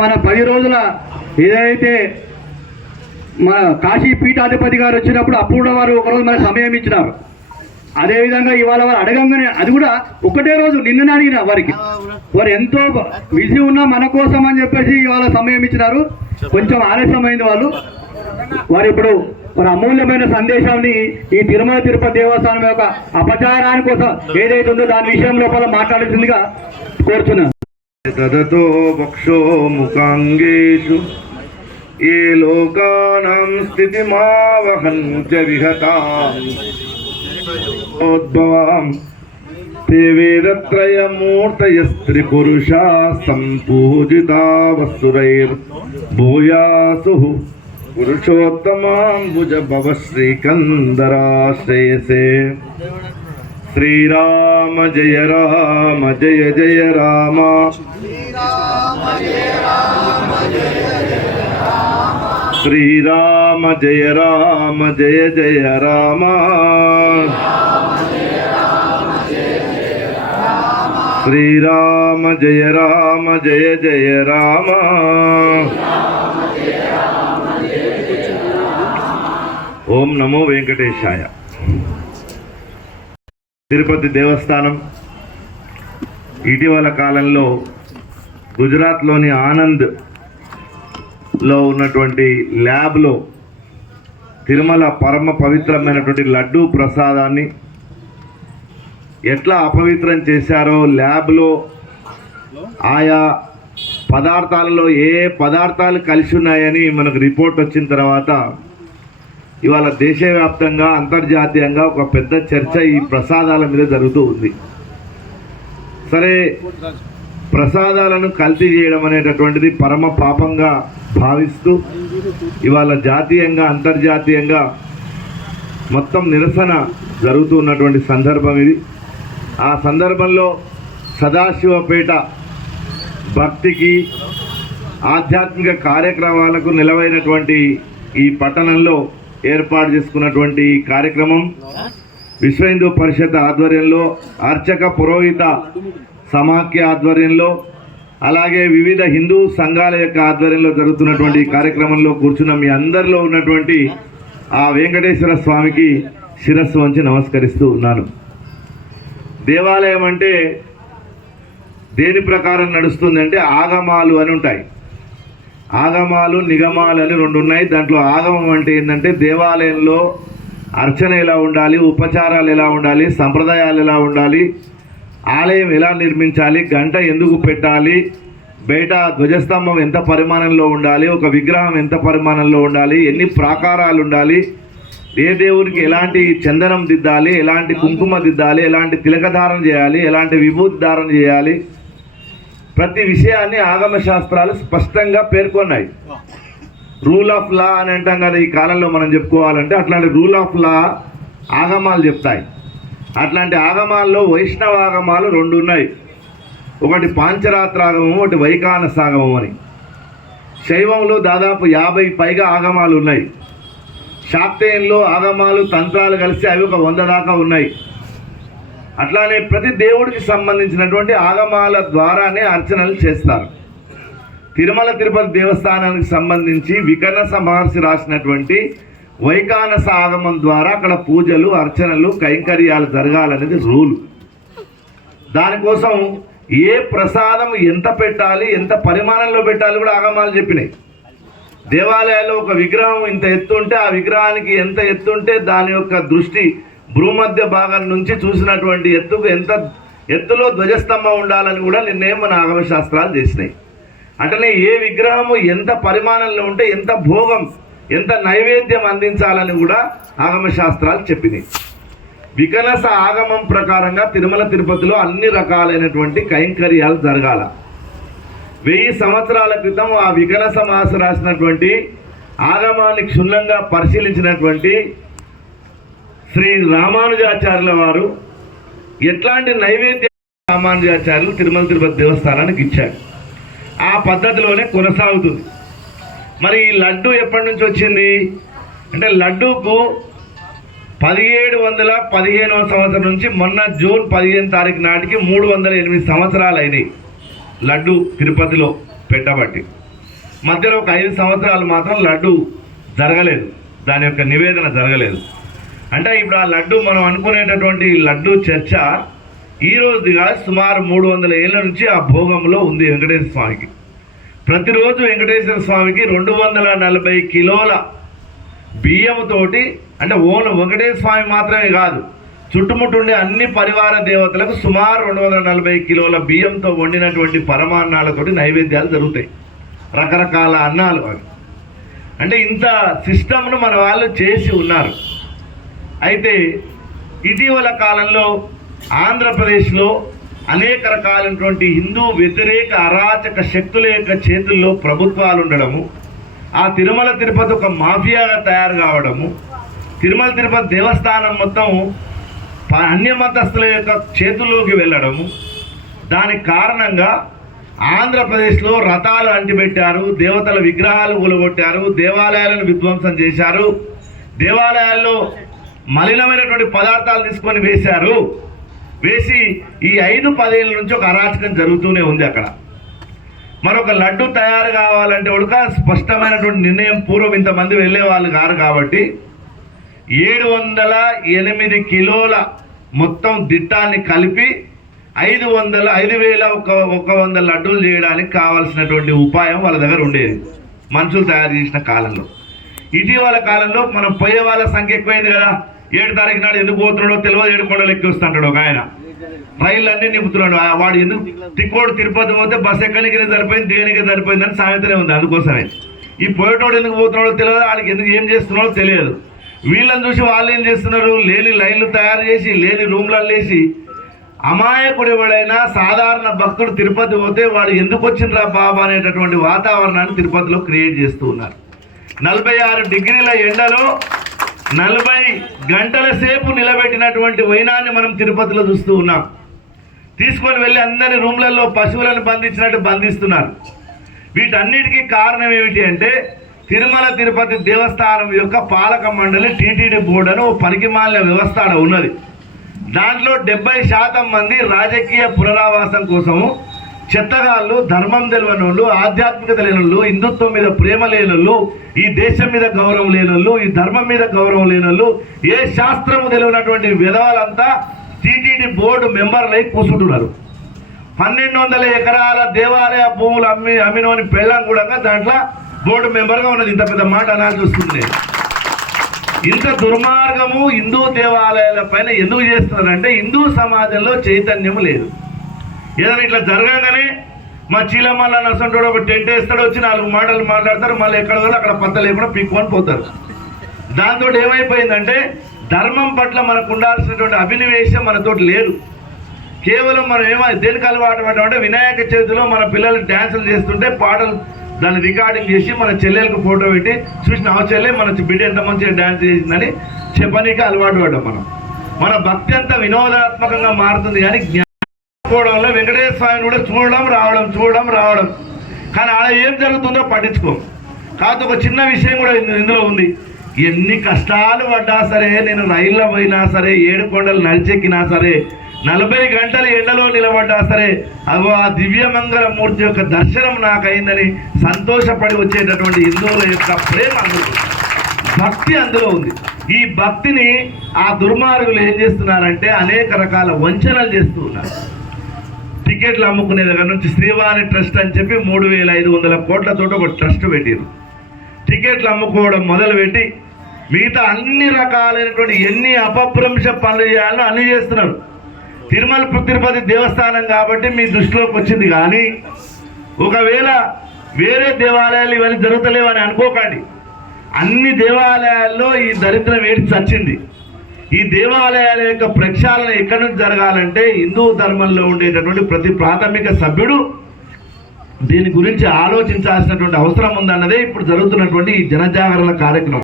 మన పది రోజుల ఏదైతే మన కాశీ పీఠాధిపతి గారు వచ్చినప్పుడు అప్పుడు కూడా వారు ఒకరోజు మన సమయం ఇచ్చినారు. అదేవిధంగా ఇవాళ వారు అడగంగానే అది కూడా ఒకటే రోజు నిన్న అడిగిన వారికి. వారు ఎంతో బిజీ ఉన్నా మన కోసం అని చెప్పేసి ఇవాళ సమయం ఇచ్చినారు. కొంచెం ఆలస్యమైంది వాళ్ళు. వారు ఇప్పుడు మరి అమూల్యమైన సందేశాన్ని ఈ తిరుమల తిరుపతి దేవస్థానం యొక్క అపచారాని కోసం ఏదైతే ఉందో దాని విషయం లోపల మాట్లాడుతుందిగా కోరుతున్నాను. तदतो वक्षो मुकाङ्गेषु ये लोकानां स्थितिमावहन् च विहताद्भवाम् ते वेदत्रयमूर्तयस्त्रिपुरुषाः सम्पूजिता वसुरैर्भूयासुः पुरुषोत्तमाम्बुजभव श्रीकन्दराश्रयसे శ్రీరామ జయ రామ జయ జయ రామ. శ్రీరామ జయ రామ జయ జయ రామ. శ్రీరామ జయ రామ జయ జయ రామ. ఓం నమో వెంకటేశాయ. తిరుపతి దేవస్థానం ఇటీవల కాలంలో గుజరాత్లోని ఆనంద్లో ఉన్నటువంటి ల్యాబ్లో తిరుమల పరమ పవిత్రమైనటువంటి లడ్డూ ప్రసాదాన్ని ఎట్లా అపవిత్రం చేశారో ల్యాబ్లో ఆయా పదార్థాలలో ఏ పదార్థాలు కలిసి ఉన్నాయని మనకు రిపోర్ట్ వచ్చిన తర్వాత ఇవాళ దేశవ్యాప్తంగా అంతర్జాతీయంగా ఒక పెద్ద చర్చ ఈ ప్రసాదాల మీద జరుగుతూ ఉంది. సరే ప్రసాదాలను కల్తీ చేయడం అనేటటువంటిది పరమ పాపంగా భావిస్తూ ఇవాళ జాతీయంగా అంతర్జాతీయంగా మొత్తం నిరసన జరుగుతున్నటువంటి సందర్భం ఇది. ఆ సందర్భంలో సదాశివపేట భక్తికి ఆధ్యాత్మిక కార్యక్రమాలకు నిలవైనటువంటి ఈ పట్టణంలో ఏర్పాటు చేసుకున్నటువంటి కార్యక్రమం విశ్వ హిందూ పరిషత్ ఆధ్వర్యంలో అర్చక పురోహిత సమాఖ్య ఆధ్వర్యంలో అలాగే వివిధ హిందూ సంఘాల యొక్క ఆధ్వర్యంలో జరుగుతున్నటువంటి కార్యక్రమంలో కూర్చున్న మీ అందరిలో ఉన్నటువంటి ఆ వెంకటేశ్వర స్వామికి శిరస్సు వంచి నమస్కరిస్తూ ఉన్నాను. దేవాలయం అంటే దేని ప్రకారం నడుస్తుంది అంటే ఆగమాలు అని ఉంటాయి. ఆగమాలు నిగమాలు అని రెండు ఉన్నాయి దాంట్లో ఆగమం అంటే ఏంటంటే దేవాలయంలో అర్చన ఎలా ఉండాలి ఉపచారాలు ఎలా ఉండాలి సంప్రదాయాలు ఎలా ఉండాలి ఆలయం ఎలా నిర్మించాలి గంట ఎందుకు పెట్టాలి బయట ధ్వజస్తంభం ఎంత పరిమాణంలో ఉండాలి ఒక విగ్రహం ఎంత పరిమాణంలో ఉండాలి ఎన్ని ప్రాకారాలు ఉండాలి ఏ దేవుడికి ఎలాంటి చందనం దిద్దాలి ఎలాంటి కుంకుమ దిద్దాలి ఎలాంటి తిలకధారణ చేయాలి ఎలాంటి విభూతి ధారణ చేయాలి ప్రతి విషయాన్ని ఆగమ శాస్త్రాలు స్పష్టంగా పేర్కొన్నాయి. రూల్ ఆఫ్ లా అని అంటాం కదా ఈ కాలంలో మనం చెప్పుకోవాలంటే అట్లాంటి రూల్ ఆఫ్ లా ఆగమాలు చెప్తాయి. అట్లాంటి ఆగమాల్లో వైష్ణవ ఆగమాలు రెండు ఉన్నాయి. ఒకటి పాంచరాత్రాగమం ఒకటి వైకానసాగమం అని. శైవంలో దాదాపు యాభై పైగా ఆగమాలు ఉన్నాయి. శాక్తేయంలో ఆగమాలు తంత్రాలు కలిసి అవి ఒక వంద దాకా ఉన్నాయి. అట్లానే ప్రతి దేవుడికి సంబంధించినటువంటి ఆగమాల ద్వారానే అర్చనలు చేస్తారు. తిరుమల తిరుపతి దేవస్థానానికి సంబంధించి వికర్ణస మహర్షి రాసినటువంటి వైకానస ఆగమం ద్వారా అక్కడ పూజలు అర్చనలు కైంకర్యాలు జరగాలనేది రూలు. దానికోసం ఏ ప్రసాదం ఎంత పెట్టాలి ఎంత పరిమాణంలో పెట్టాలి కూడా ఆగమాలు చెప్పినాయి. దేవాలయాల్లో ఒక విగ్రహం ఇంత ఎత్తు ఉంటే ఆ విగ్రహానికి ఎంత ఎత్తు ఉంటే దాని యొక్క దృష్టి భూమధ్య భాగం నుంచి చూసినటువంటి ఎత్తుకు ఎంత ఎత్తులో ధ్వజస్తంభం ఉండాలని కూడా నిర్ణయం మన ఆగమ శాస్త్రాలు చేసినాయి. అట్లనే ఏ విగ్రహము ఎంత పరిమాణంలో ఉంటే ఎంత భోగం ఎంత నైవేద్యం అందించాలని కూడా ఆగమ శాస్త్రాలు చెప్పినాయి. వికలస ఆగమం ప్రకారంగా తిరుమల తిరుపతిలో అన్ని రకాలైనటువంటి కైంకర్యాలు జరగాల. వెయ్యి సంవత్సరాల క్రితం ఆ వికలస మాస రాసినటువంటి ఆగమాన్ని క్షుణ్ణంగా పరిశీలించినటువంటి శ్రీ రామానుజాచార్యుల వారు ఎట్లాంటి నైవేద్య రామానుజాచార్యులు తిరుమల తిరుపతి దేవస్థానానికి ఇచ్చారు. ఆ పద్ధతిలోనే కొనసాగుతుంది. మరి ఈ లడ్డు ఎప్పటి నుంచి వచ్చింది? అంటే లడ్డూకు పదిహేడు వందల పదిహేనవ సంవత్సరం నుంచి మొన్న జూన్ పదిహేను తారీఖు నాటికి మూడు వందల ఎనిమిది సంవత్సరాలు అయినాయి లడ్డు తిరుపతిలో పెట్టబట్టి. మధ్యలో ఒక ఐదు సంవత్సరాలు మాత్రం లడ్డు జరగలేదు. దాని యొక్క నివేదన జరగలేదు. అంటే ఇప్పుడు ఆ లడ్డు మనం అనుకునేటటువంటి లడ్డు చర్చ ఈ రోజుగా సుమారు మూడు వందల ఏళ్ళ నుంచి ఆ భోగంలో ఉంది వెంకటేశ్వర స్వామికి. ప్రతిరోజు వెంకటేశ్వర స్వామికి రెండు వందల నలభై కిలోల బియ్యంతోటి అంటే ఓన్ వెంకటేశ్వర స్వామి మాత్రమే కాదు చుట్టుముట్టుండే అన్ని పరివార దేవతలకు సుమారు రెండు వందల నలభై కిలోల బియ్యంతో వండినటువంటి పరమాన్నాలతోటి నైవేద్యాలు జరుగుతాయి. రకరకాల అన్నాలు అవి. అంటే ఇంత సిస్టమ్ను మన వాళ్ళు చేసి ఉన్నారు. అయితే ఇటీవల కాలంలో ఆంధ్రప్రదేశ్లో అనేక రకాలైనటువంటి హిందూ వ్యతిరేక అరాచక శక్తుల యొక్క చేతుల్లో ప్రభుత్వాలు ఉండడము ఆ తిరుమల తిరుపతి ఒక మాఫియాగా తయారు కావడము తిరుమల తిరుపతి దేవస్థానం మొత్తం ప- యొక్క చేతుల్లోకి వెళ్ళడము. దానికి కారణంగా ఆంధ్రప్రదేశ్లో రథాలు అంటిపెట్టారు దేవతల విగ్రహాలు కూలగొట్టారు దేవాలయాలను విధ్వంసం చేశారు. దేవాలయాల్లో మలినమైనటువంటి పదార్థాలు తీసుకొని వేశారు. వేసి ఈ ఐదు పదేళ్ళ నుంచి ఒక అరాచకం జరుగుతూనే ఉంది అక్కడ. మరొక లడ్డు తయారు కావాలంటే ఉడక స్పష్టమైనటువంటి నిర్ణయం పూర్వం ఇంతమంది వెళ్ళే వాళ్ళు కారు కాబట్టి ఏడు వందల ఎనిమిది కిలోల మొత్తం దిట్టాన్ని కలిపి ఐదు వందల ఐదు వేల ఒక ఒక వంద లడ్డూలు చేయడానికి కావాల్సినటువంటి ఉపాయం వాళ్ళ దగ్గర ఉండేది. మనుషులు తయారు చేసిన కాలంలో. ఇటీవల కాలంలో మనం పోయే వాళ్ళ సంఖ్య ఎక్కువైంది కదా. ఏడు తారీఖు నాడు ఎందుకు పోతున్నాడో తెలియదు ఏడు కొండలు ఎక్కి వస్తుంటాడు ఒక ఆయన. రైళ్ళు అన్ని నింపుతున్నాడు వాడు ఎందుకు తిక్కోడు తిరుపతి పోతే బస్ ఎక్కడానికి సరిపోయింది దేనికి సరిపోయింది అని సామెతనే ఉంది అందుకోసమే. ఈ పోయేటోడు ఎందుకు పోతున్నాడో తెలియదు వాడికి ఎందుకు ఏం చేస్తున్నాడో తెలియదు. వీళ్ళని చూసి వాళ్ళు ఏం చేస్తున్నారు? లేని లైన్లు తయారు చేసి లేని రూమ్లలో వేసి అమాయకుడు ఎవడైనా సాధారణ భక్తుడు తిరుపతి పోతే వాడు ఎందుకు వచ్చిండ్రా బాబా అనేటటువంటి వాతావరణాన్ని తిరుపతిలో క్రియేట్ చేస్తూ ఉన్నారు. నలభై ఆరు డిగ్రీల ఎండలో నలభై గంటల సేపు నిలబెట్టినటువంటి వైనాన్ని మనం తిరుపతిలో చూస్తూ ఉన్నాం. తీసుకొని వెళ్ళి అందరి రూమ్లలో పశువులను బంధించినట్టు బంధిస్తున్నారు. వీటన్నిటికీ కారణం ఏమిటి అంటే తిరుమల తిరుపతి దేవస్థానం యొక్క పాలక మండలి టీటీడీ బోర్డు అని ఓ పనికిమాలిన వ్యవస్థ ఉన్నది. దాంట్లో డెబ్బై శాతం మంది రాజకీయ పునరావాసం కోసము చెత్తగాళ్ళు ధర్మం తెలియనోళ్ళు ఆధ్యాత్మికత లేనోళ్ళు హిందుత్వం మీద ప్రేమ లేనోళ్ళు ఈ దేశం మీద గౌరవం లేనోళ్ళు ఈ ధర్మం మీద గౌరవం లేనోళ్ళు ఏ శాస్త్రము తెలియనటువంటి విధవాలంతా టీటీడీ బోర్డు మెంబర్లై కూర్చుంటున్నారు. పన్నెండు వందల ఎకరాల దేవాలయ భూములు అమ్మి అమ్మినోని పెళ్ళం కూడా దాంట్లో బోర్డు మెంబర్గా ఉన్నది. ఇంత పెద్ద మాట అనాల్సి వస్తుంది ఇంత దుర్మార్గము హిందూ దేవాలయాల పైన ఎందుకు చేస్తున్నారంటే హిందూ సమాజంలో చైతన్యం లేదు. ఏదైనా ఇట్లా జరగగానే మా చీలమ్మల నసంటోడు ఒక టెంట్ వేస్తాడు వచ్చి నాలుగు మాటలు మాట్లాడతారు మళ్ళీ ఎక్కడ పోతే అక్కడ పత్త లేకుండా పీక్కొని పోతారు. దాంతో ఏమైపోయిందంటే ధర్మం పట్ల మనకు ఉండాల్సినటువంటి అభినవేశం మనతో లేదు. కేవలం మనం ఏమో దేనికి అలవాటు అంటే వినాయక చవితిలో మన పిల్లలు డ్యాన్సులు చేస్తుంటే పాటలు దాన్ని రికార్డింగ్ చేసి మన చెల్లెలకు ఫోటో పెట్టి చూసిన ఆ చెల్లె మన బిడ్డ ఎంత మంచిగా డ్యాన్స్ చేసిందని చెప్పనీకి అలవాటు పడ్డాం మనం. మన భక్తి అంతా వినోదాత్మకంగా మారుతుంది కానీ జ్ఞాపకోవడంలో వెంకటేశ్వర స్వామిని కూడా చూడడం రావడం చూడడం రావడం. కానీ ఆడ ఏం జరుగుతుందో పట్టించుకోం. కాకపోతే ఒక చిన్న విషయం కూడా ఇందులో ఉంది. ఎన్ని కష్టాలు పడ్డా సరే నేను రైల్లో పోయినా సరే ఏడు కొండలు నడిచెక్కినా సరే నలభై గంటలు ఎండలో నిలబడ్డా సరే అగో ఆ దివ్యమంగళ మూర్తి యొక్క దర్శనం నాకు అయిందని సంతోషపడి వచ్చేటటువంటి హిందువుల యొక్క ప్రేమ అందులో భక్తి అందులో ఉంది. ఈ భక్తిని ఆ దుర్మార్గులు ఏం చేస్తున్నారంటే అనేక రకాల వంచనలు చేస్తూ ఉన్నారు. టికెట్లు అమ్ముకునే దగ్గర నుంచి శ్రీవాణి ట్రస్ట్ అని చెప్పి మూడు వేల ఐదు వందల కోట్లతో ఒక ట్రస్ట్ పెట్టారు. టికెట్లు అమ్ముకోవడం మొదలుపెట్టి మిగతా అన్ని రకాలైనటువంటి ఎన్ని అపభ్రంశ పనులు చేయాలో అన్ని చేస్తున్నారు. తిరుమల తిరుపతి దేవస్థానం కాబట్టి మీ దృష్టిలోకి వచ్చింది కానీ ఒకవేళ వేరే దేవాలయాలు ఇవన్నీ జరుగుతలేవని అనుకోకండి. అన్ని దేవాలయాల్లో ఈ దరిద్రం ఏడ్చి చచ్చింది. ఈ దేవాలయాల యొక్క ప్రక్షాళన ఎక్కడి నుంచి జరగాలంటే హిందూ ధర్మంలో ఉండేటటువంటి ప్రతి ప్రాథమిక సభ్యుడు దీని గురించి ఆలోచించాల్సినటువంటి అవసరం ఉందన్నదే ఇప్పుడు జరుగుతున్నటువంటి ఈ జనజాగరణ కార్యక్రమం.